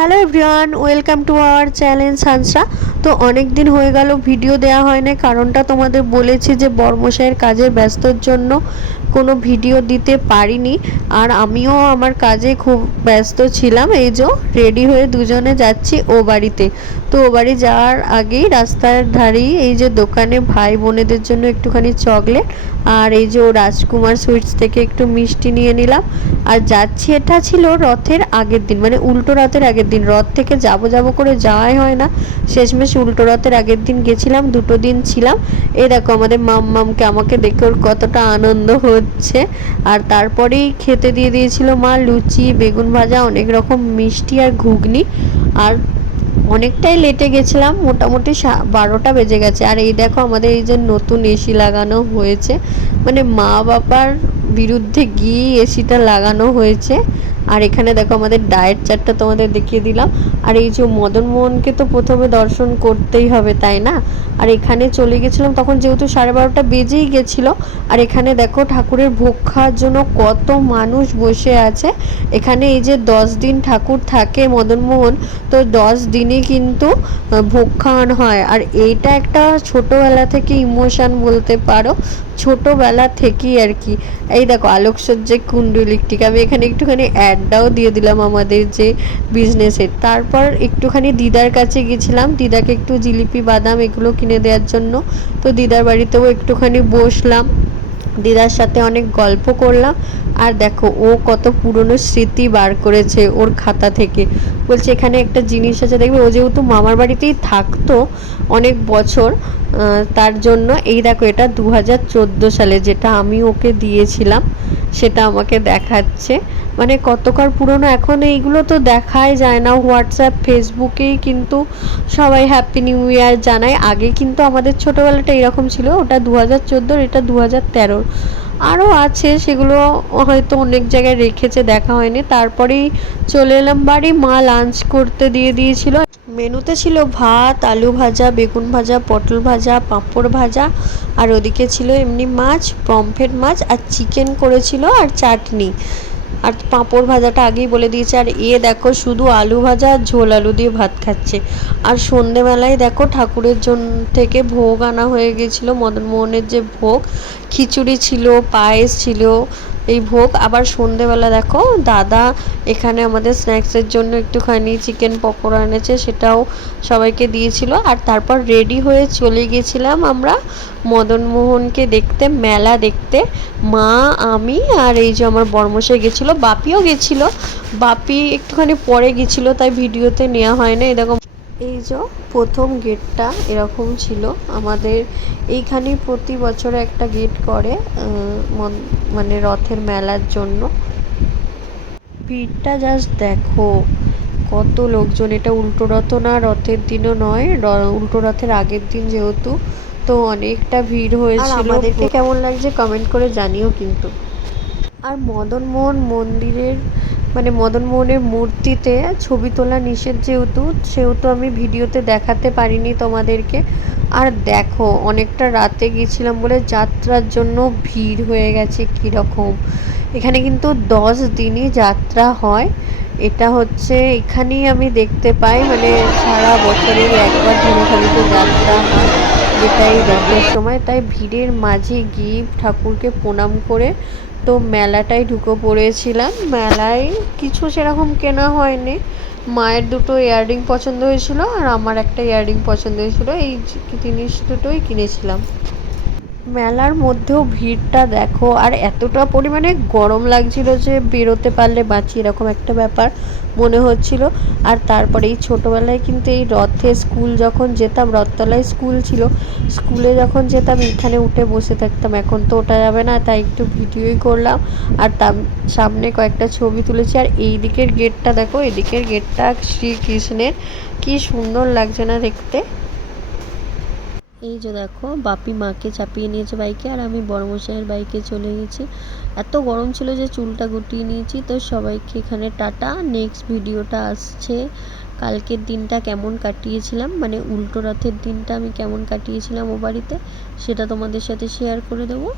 Hello everyone, welcome to our channel সানসা। তো অনেক দিন হয়ে গেল ভিডিও দেওয়া হয় না, কারণটা তোমাদের বলেছি যে বর্মশাইয়ের কাজের ব্যস্তর জন্য কোনো ভিডিও দিতে পারিনি। আর আমিও আমার কাজে খুব ব্যস্ত ছিলাম। এই যে রেডি হয়ে দুজনে যাচ্ছি ও বাড়িতে। তো ও বাড়ি যাওয়ার আগেই রাস্তার ধারেই এই যে দোকানে ভাই বোনেদের জন্য একটুখানি চকলেট আর এই যে ও রাজকুমার সুইটস থেকে একটু মিষ্টি নিয়ে নিলাম। আর যাচ্ছি, এটা ছিল রথের আগের দিন, মানে উল্টো রথের আগের দিন। রথ থেকে যাব করে যাওয়াই হয় না, শেষমেশ উল্টো রথের আগের দিন গেছিলাম, 2 দিন ছিলাম। এই দেখো আমাদের মাম্মামকে, আমাকে দেখে ওর কতটা আনন্দ হচ্ছে। আর তারপরেই খেতে দিয়ে দিয়েছিল মা লুচি, বেগুন ভাজা, অনেক রকম মিষ্টি আর ঘুগনি। আর অনেকটাই লেটে গেছিলাম, মোটামুটি 12টা বেজে গেছে। আর এই দেখো আমাদের এই যে নতুন এসি লাগানো হয়েছে, মানে মা বাবার বিরুদ্ধে গিয়ে এসিটা লাগানো হয়েছে। আর এখানে দেখো আমাদের ডায়েট চার্টটা তোমাদের দেখিয়ে দিলাম। আর এই যে মদন মোহনকে তো প্রথমে দর্শন করতেই হবে, তাই না? আর এখানে চলে গেছিলাম তখন, যেহেতু 12:30টা বেজেই গেছিলো। আর এখানে দেখো ঠাকুরের ভোগ খাওয়ার জন্য কত মানুষ বসে আছে। এখানে এই যে 10 দিন ঠাকুর থাকে মদনমোহন, তো 10 দিনই কিন্তু ভোগ খাওয়ানো হয়। আর এইটা একটা ছোটোবেলা থেকে ইমোশান বলতে পারো, ছোটোবেলা থেকেই আর কি। এই দেখো আলোকসজ্জায় কুণ্ডলিকটিকে আমি এখানে একটুখানি অ্যাডটাও দিয়ে দিলাম আমাদের যে বিজনেসের। তারপর একটুখানি দিদার কাছে গেছিলাম, দিদাকে একটু জিলিপি বাদাম এগুলো কিনে দেওয়ার জন্য। তো দিদার বাড়িতেও একটুখানি বসলাম, দিদার সাথে অনেক গল্প করলাম। আর দেখো ও কত পুরনো স্মৃতি বার করেছে ওর খাতা থেকে। বলছে এখানে একটা জিনিস আছে দেখবে। ও যেহেতু মামার বাড়িতেই থাকতো অনেক বছর, তার জন্য এই দেখো এটা 2014 সালে যেটা আমি ওকে দিয়েছিলাম, সেটা আমাকে দেখাচ্ছে। মানে কতকার পুরনো, এখন এইগুলো তো দেখাই যায় না। হোয়াটসঅ্যাপ ফেসবুকেই কিন্তু সবাই হ্যাপি নিউ ইয়ার জানায়। আগে কিন্তু আমাদের ছোটোবেলাটা এরকম ছিল, ওটা 2014, এটা 2013। আরও আছে, সেগুলো হয়তো অনেক জায়গায় রেখেছে, দেখা হয়নি। তারপরেই চলে এলাম বাড়ি, মা লাঞ্চ করতে দিয়ে দিয়েছিল। মেনুতে ছিল ভাত, আলু ভাজা, বেগুন ভাজা, পটল ভাজা, পাঁপড় ভাজা। আর ওদিকে ছিল এমনি মাছ, পমফ্রেট মাছ, আর চিকেন করেছিল, আর চাটনি। আর পাঁপড় ভাজাটা আগেই বলে দিয়েছে। আর দেখো শুধু আলু ভাজা আর ঝোল আলু দিয়ে ভাত খাচ্ছে। আর সন্ধেবেলায় দেখো ঠাকুরের জন্য থেকে ভোগ আনা হয়ে গেছিলো, মদনমোহনের যে ভোগ, খিচুড়ি ছিল, পায়েস ছিল, এই ভোগ। আবার সন্ধেবেলা দেখো দাদা এখানে আমাদের স্ন্যাক্সের জন্য একটুখানি চিকেন পকোড়া এনেছে, সেটাও সবাইকে দিয়েছিল। আর তারপর রেডি হয়ে চলে গেছিলাম আমরা মদনমোহনকে দেখতে, মেলা দেখতে। মা, আমি আর এই যে আমার বর্মশাই গেছিলো, বাপিও গেছিলো। বাপি একটুখানি পরে গেছিলো, তাই ভিডিওতে নেওয়া হয় না। এরকম এই যে প্রথম গেটটা এরকম ছিল আমাদের এইখানে। প্রতি বছর একটা গেট করে মানে রথের মেলার জন্য। ভিড়টা জাস্ট দেখো, কত লোকজন। এটা উল্টো রথ না, রথের দিনও নয়, উল্টো রথের আগের দিন যেহেতু, তো অনেকটা ভিড় হয়েছিল। আমাদেরকে কেমন লাগছে কমেন্ট করে জানিও কিন্তু। আর মদনমোহন মন্দিরের, মানে মদনমোহনের মূর্তিতে ছবি তোলা নিষেধ সেহেতু আমি ভিডিওতে দেখাতে পারিনি তোমাদেরকে। আর দেখো অনেকটা রাতে গিয়েছিলাম বলে যাত্রার জন্য ভিড় হয়ে গেছে কীরকম। এখানে কিন্তু 10 দিনই যাত্রা হয়। এটা হচ্ছে এখানেই আমি দেখতে পাই, মানে সারা বছরের একবার ধনুখালিতে যাত্রা হয়, যেটা এই রথের সময়। তাই ভিড়ের মাঝে গিয়ে ঠাকুরকে প্রণাম করে তো মেলাটায় ঢুকে পড়েছিলাম। মেলায় কিছু সেরকম কেনা হয়নি, মায়ের 2টো ইয়াররিং পছন্দ হয়েছিল আর আমার একটা ইয়াররিং পছন্দ হয়েছিল, এই জিনিস দুটোই কিনেছিলাম। মেলার মধ্যেও ভিড়টা দেখো, আর এতটা পরিমাণে গরম লাগছিল যে বেরোতে পারলে বাঁচি, এরকম একটা ব্যাপার মনে হচ্ছিল। আর তারপরে এই ছোটোবেলায় কিন্তু এই রথে স্কুল যখন যেতাম, রথতলায় স্কুল ছিল, স্কুলে যখন যেতাম এখানে উঠে বসে থাকতাম। এখন তো ওঠা যাবে না, তাই একটু ভিডিওই করলাম আর তার সামনে কয়েকটা ছবি তুলেছি। আর এই দিকের গেটটা দেখো, এদিকের গেটটা শ্রীকৃষ্ণের, কি সুন্দর লাগছে না দেখতে। এই যে দেখো বাপি মাকে চাপিয়ে নিয়েছে বাইকে, আর আমি বড়মশাইয়ের বাইকে চলে গেছি। এত গরম ছিল যে চুলটা গুটিয়ে নিয়েছি। তো সবাইকে এখানে টাটা। নেক্সট ভিডিওটা আসছে কালকের দিনটা কেমন কাটিয়েছিলাম, মানে উল্টো রথের দিনটা আমি কেমন কাটিয়েছিলাম ও বাড়িতে, সেটা তোমাদের সাথে শেয়ার করে দেবো।